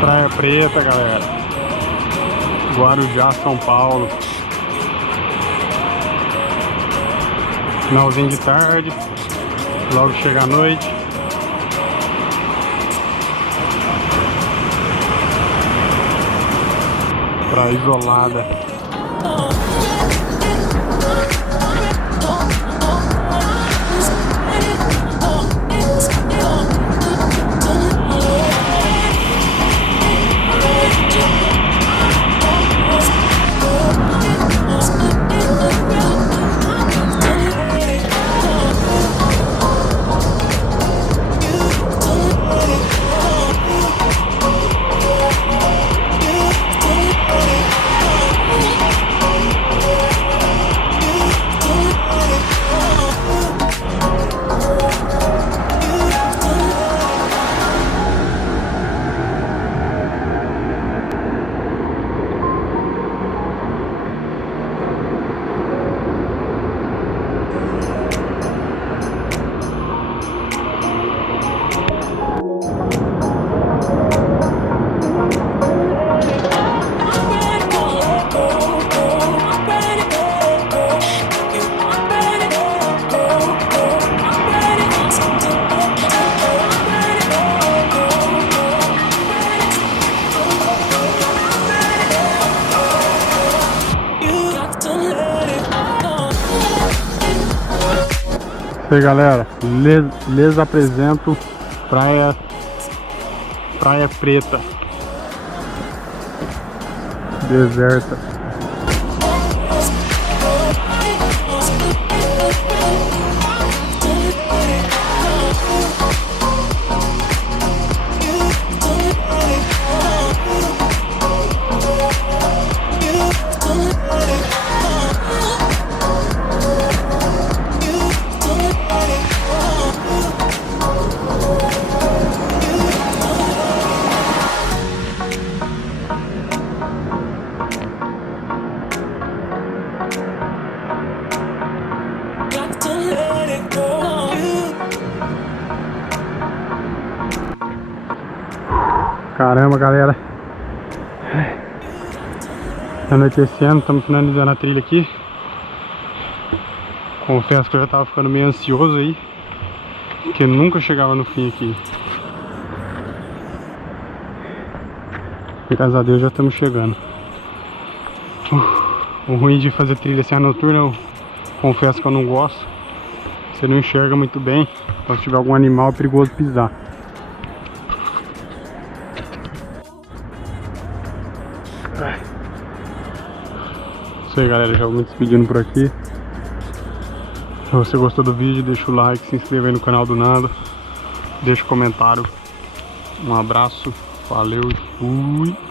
Praia Preta, galera. Guarujá-São Paulo. Finalzinho de tarde. Logo chega a noite. Praia isolada. E aí, galera, Lhes Apresento Praia Preta, deserta. Caramba, galera, anoitecendo, estamos finalizando a trilha aqui. Confesso que eu já tava ficando meio ansioso aí, porque nunca chegava no fim aqui. Graças a Deus já estamos chegando. O ruim de fazer trilha assim noturna, eu confesso que eu não gosto. Você não enxerga muito bem, então se tiver algum animal é perigoso pisar. Isso aí, galera, já vou me despedindo por aqui. Se você gostou do vídeo, deixa o like, se inscreva aí no canal do Nando, deixa um comentário. Um abraço, valeu e fui!